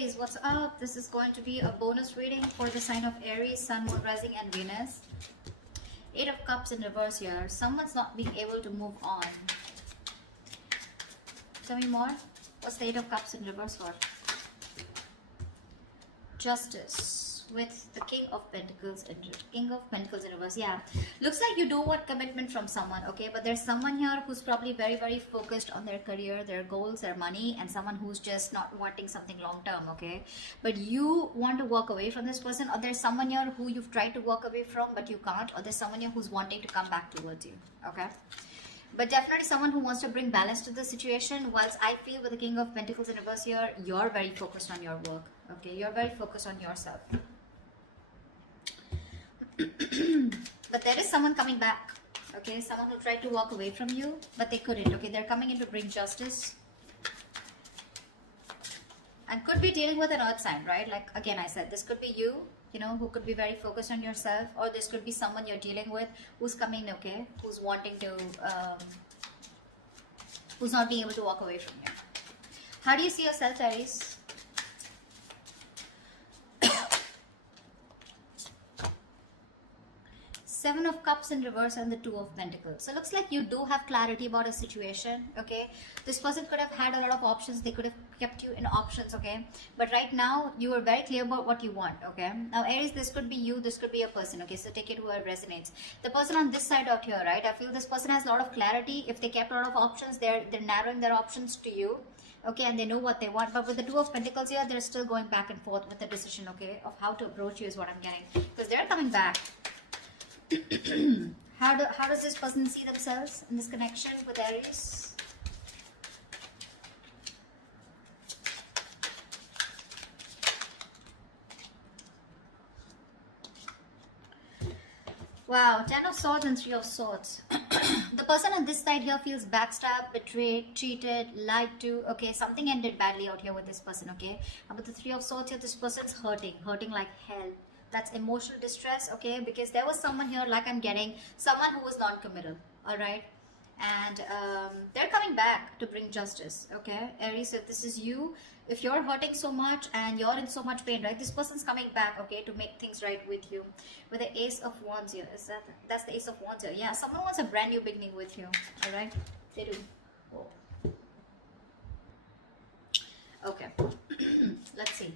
Aries, what's up? This is going to be a bonus reading for the sign of Aries, Sun, Moon, Rising and Venus. 8 of Cups in reverse here. Someone's not being able to move on. Tell me more. What's the 8 of Cups in reverse for? Justice with the King of Pentacles in reverse. Yeah, looks like you do want commitment from someone, okay, but there's someone here who's probably very focused on their career, their goals, their money, and someone who's just not wanting something long term, okay, but you want to walk away from this person, or there's someone here who you've tried to walk away from but you can't, or there's someone here who's wanting to come back towards you, okay. But definitely someone who wants to bring balance to the situation. Whilst I feel with the King of Pentacles in reverse here, you're very focused on your work. Okay, you're very focused on yourself. But there is someone coming back. Okay, someone who tried to walk away from you, but they couldn't. Okay, they're coming in to bring justice. And could be dealing with an earth sign, right? Like, again, I said, this could be you, you know, who could be very focused on yourself, or this could be someone you're dealing with who's coming, okay, who's wanting to, who's not being able to walk away from you. How do you see yourself, Aries? Seven of Cups in reverse and the Two of Pentacles. So it looks like you do have clarity about a situation, okay? This person could have had a lot of options. They could have kept you in options, okay? But right now, you are very clear about what you want, okay? Now, Aries, this could be you. This could be a person, okay? So take it where it resonates. The person on this side out here, right? I feel this person has a lot of clarity. If they kept a lot of options, they're narrowing their options to you, okay? And they know what they want. But with the Two of Pentacles here, they're still going back and forth with the decision, okay? Of how to approach you is what I'm getting. Because they're coming back. How does this person see themselves in this connection with Aries? Wow, 10 of Swords and 3 of Swords. The person on this side here feels backstabbed, betrayed, cheated, lied to. Okay, something ended badly out here with this person, okay? And with the 3 of Swords here, this person's hurting like hell. That's emotional distress, okay, because there was someone here, like I'm getting, someone who was non-committal, all right, and they're coming back to bring justice, okay, Aries, if this is you, if you're hurting so much and you're in so much pain, right, this person's coming back, okay, to make things right with you. With the Ace of Wands here, that's the Ace of Wands here, yeah, someone wants a brand new beginning with you, all right, they do. Oh. Okay, let's see.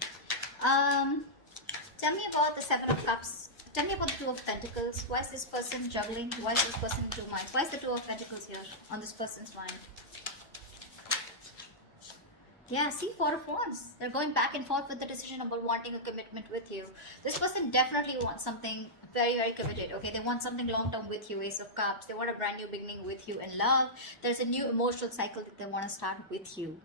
Tell me about the 7 of Cups. Tell me about the 2 of Pentacles. Why is this person juggling? Why is this person in two minds? Why is the 2 of Pentacles here on this person's mind? Yeah, see, 4 of Wands. They're going back and forth with the decision about wanting a commitment with you. This person definitely wants something very committed. Okay, they want something long-term with you, Ace of Cups. They want a brand new beginning with you in love. There's a new emotional cycle that they want to start with you.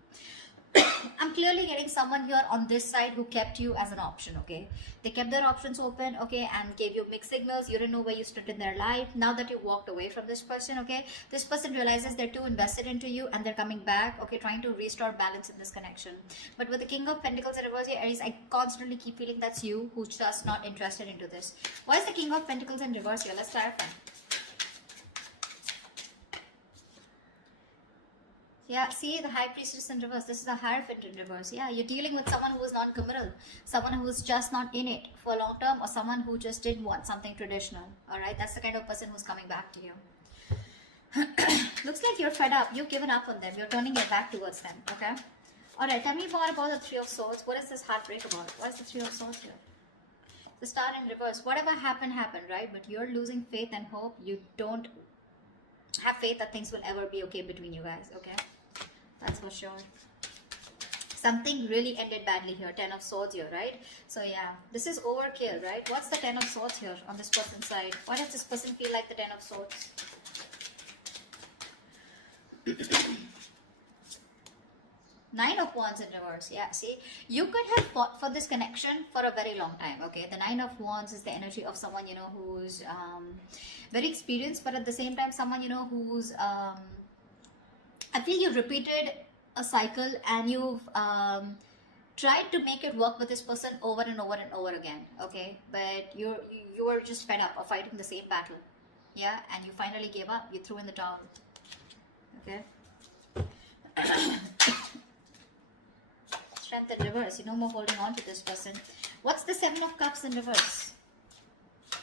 I'm clearly getting someone here on this side who kept you as an option, okay? They kept their options open, okay, and gave you mixed signals. You didn't know where you stood in their life. Now that you walked away from this person, okay, this person realizes they're too invested into you and they're coming back, okay, trying to restore balance in this connection. But with the King of Pentacles in reverse here, Aries, I constantly keep feeling that's you who's just not interested into this. Why is the King of Pentacles in reverse here? Let's clarify. Yeah, see, the High Priestess in reverse. This is the Hierophant in reverse. Yeah, you're dealing with someone who is non-committal, someone who is just not in it for long term, or someone who just did want something traditional. All right, that's the kind of person who's coming back to you. Looks like you're fed up. You've given up on them. You're turning your back towards them. Okay. All right, tell me more about the 3 of Swords. What is this heartbreak about? What is the 3 of Swords here? The Star in reverse. Whatever happened, right? But you're losing faith and hope. You don't have faith that things will ever be okay between you guys. Okay. That's for sure. Something really ended badly here. 10 of Swords here, right? So yeah, this is overkill, right? What's the 10 of Swords here on this person's side? Why does this person feel like the 10 of Swords? Nine of Wands in reverse. Yeah, see, you could have fought for this connection for a very long time. Okay, the 9 of Wands is the energy of someone, you know, who's very experienced, but at the same time someone, you know, who's I feel you've repeated a cycle and you've tried to make it work with this person over and over and over again, okay, but you were just fed up of fighting the same battle, yeah, and you finally gave up. You threw in the towel. Okay. Strength in reverse. No more holding on to this person. What's the Seven of Cups in reverse?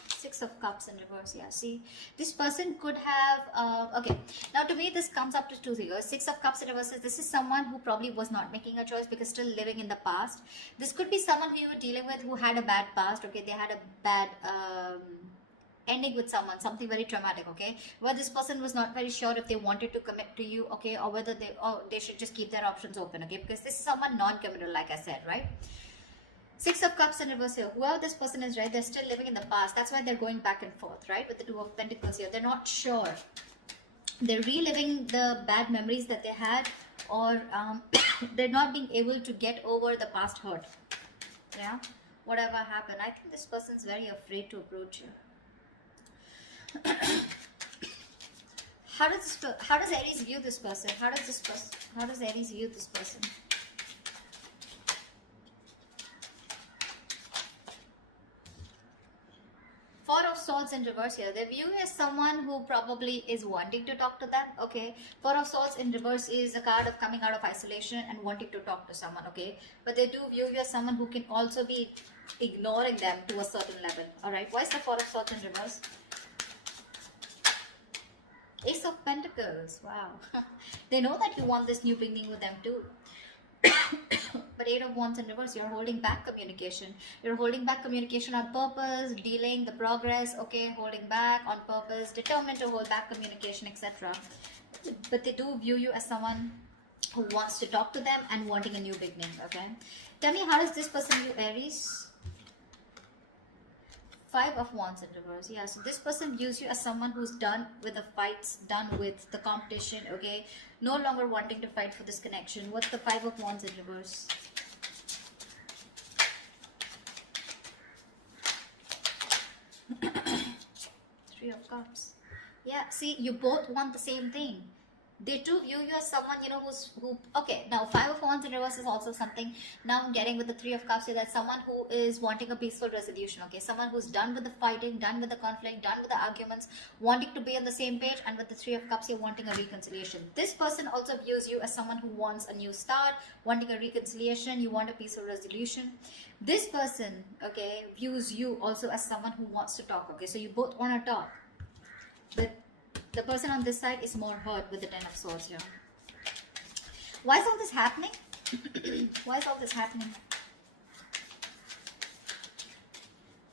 Six of Cups in reverse. Yeah, see, this person could have okay, now to me this comes up to two things. Six of Cups in reverse is, this is someone who probably was not making a choice because still living in the past. This could be someone who you were dealing with who had a bad past. Okay, they had a bad ending with someone, something very traumatic. Okay, where this person was not very sure if they wanted to commit to you. Okay, or whether they should just keep their options open. Okay, because this is someone non-committal, like I said, right? Six of Cups in reverse here. Whoever this person is, right, they're still living in the past. That's why they're going back and forth, right? With the Two of Pentacles here. They're not sure. They're reliving the bad memories that they had, or they're not being able to get over the past hurt. Yeah? Whatever happened. I think this person's very afraid to approach you. How does Aries view this person? How does Aries view this person? Four of Swords in reverse here. They're viewing as someone who probably is wanting to talk to them. Okay. Four of Swords in reverse is a card of coming out of isolation and wanting to talk to someone. Okay. But they do view you as someone who can also be ignoring them to a certain level. Alright. Why is the Four of Swords in reverse? Ace of Pentacles. Wow. They know that you want this new beginning with them too. But Eight of Wands in reverse, you're holding back communication. You're holding back communication on purpose, dealing the progress, okay, holding back on purpose, determined to hold back communication, etc. But they do view you as someone who wants to talk to them and wanting a new beginning, okay? Tell me, how does this person view Aries? Five of Wands in reverse. Yeah, so this person views you as someone who's done with the fights, done with the competition, okay? No longer wanting to fight for this connection. What's the Five of Wands in reverse? Three of Cups. Yeah, see, you both want the same thing. They do view you as someone, okay, now Five of Wands in reverse is also something. Now I'm getting with the Three of Cups here, that someone who is wanting a peaceful resolution, okay? Someone who's done with the fighting, done with the conflict, done with the arguments, wanting to be on the same page, and with the Three of Cups here, wanting a reconciliation. This person also views you as someone who wants a new start, wanting a reconciliation, you want a peaceful resolution. This person, okay, views you also as someone who wants to talk, okay? So you both want to talk. But the person on this side is more hurt with the Ten of Swords here. Why is all this happening? Why is all this happening?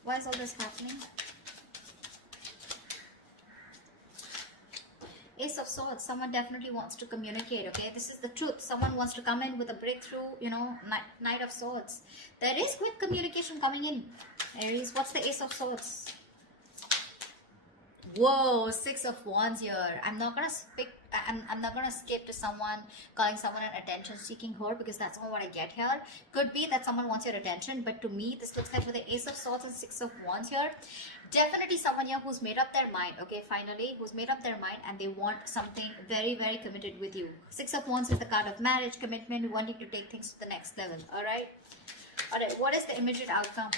Why is all this happening? Ace of Swords. Someone definitely wants to communicate, okay? This is the truth. Someone wants to come in with a breakthrough, Knight of Swords. There is quick communication coming in. Aries, what's the Ace of Swords? Whoa, Six of Wands here. I'm not gonna skip to someone calling someone an attention-seeking whore, because that's not what I get here. Could be that someone wants your attention, but to me, this looks like with the Ace of Swords and Six of Wands here, definitely someone here who's made up their mind. Okay, finally, who's made up their mind and they want something very, very committed with you. Six of Wands is the card of marriage, commitment, wanting to take things to the next level. All right. What is the immediate outcome?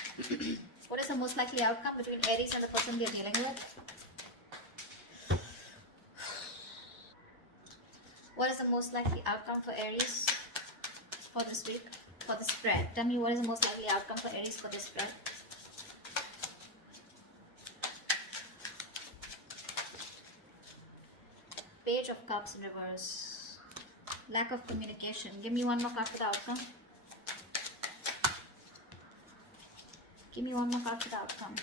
What is the most likely outcome between Aries and the person they're dealing with? What is the most likely outcome for Aries for this week, for the spread? Tell me, what is the most likely outcome for Aries for this spread? Page of Cups in reverse. Lack of communication. Give me one more card for the outcome. Give me one more card for the outcome.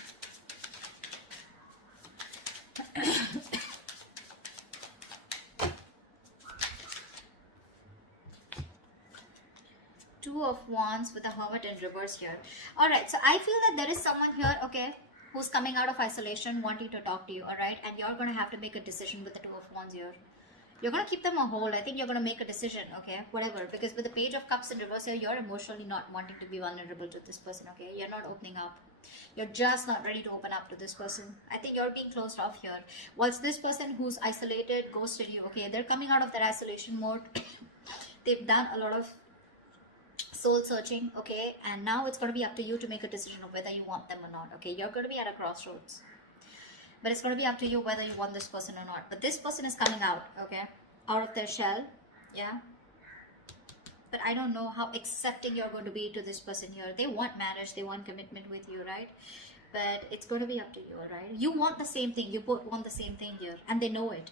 Two of Wands with a Hermit in reverse here. Alright, so I feel that there is someone here, okay, who's coming out of isolation, wanting to talk to you, alright? And you're going to have to make a decision with the Two of Wands here. You're going to keep them on hold. I think you're going to make a decision, okay? Whatever. Because with the Page of Cups in reverse here, you're emotionally not wanting to be vulnerable to this person, okay? You're not opening up. You're just not ready to open up to this person. I think you're being closed off here. Whilst this person who's isolated, ghosted you, okay? They're coming out of their isolation mode. They've done a lot of soul searching, okay? And now it's going to be up to you to make a decision of whether you want them or not, okay? You're going to be at a crossroads. But it's going to be up to you whether you want this person or not. But this person is coming out, okay? Out of their shell, yeah? but I don't know how accepting you're going to be to this person here. They want marriage, they want commitment with you, right? But it's going to be up to you, all right? You want the same thing. You both want the same thing here, and they know it.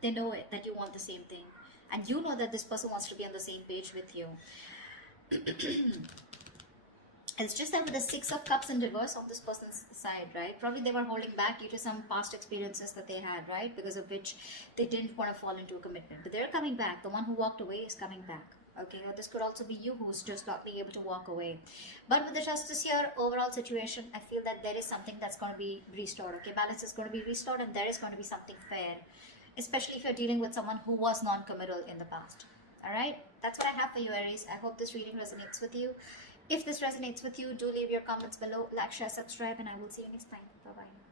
They know it, that you want the same thing, and you know that this person wants to be on the same page with you. It's just that with the Six of Cups in reverse on this person's side, right? Probably they were holding back due to some past experiences that they had, right? Because of which they didn't want to fall into a commitment. But they're coming back. The one who walked away is coming back. Okay, or this could also be you who's just not being able to walk away. But with the Justice here, overall situation, I feel that there is something that's going to be restored. Okay, balance is going to be restored, and there is going to be something fair. Especially if you're dealing with someone who was non-committal in the past. Alright, that's what I have for you, Aries. I hope this reading resonates with you. If this resonates with you, do leave your comments below, like, share, subscribe, and I will see you next time. Bye-bye.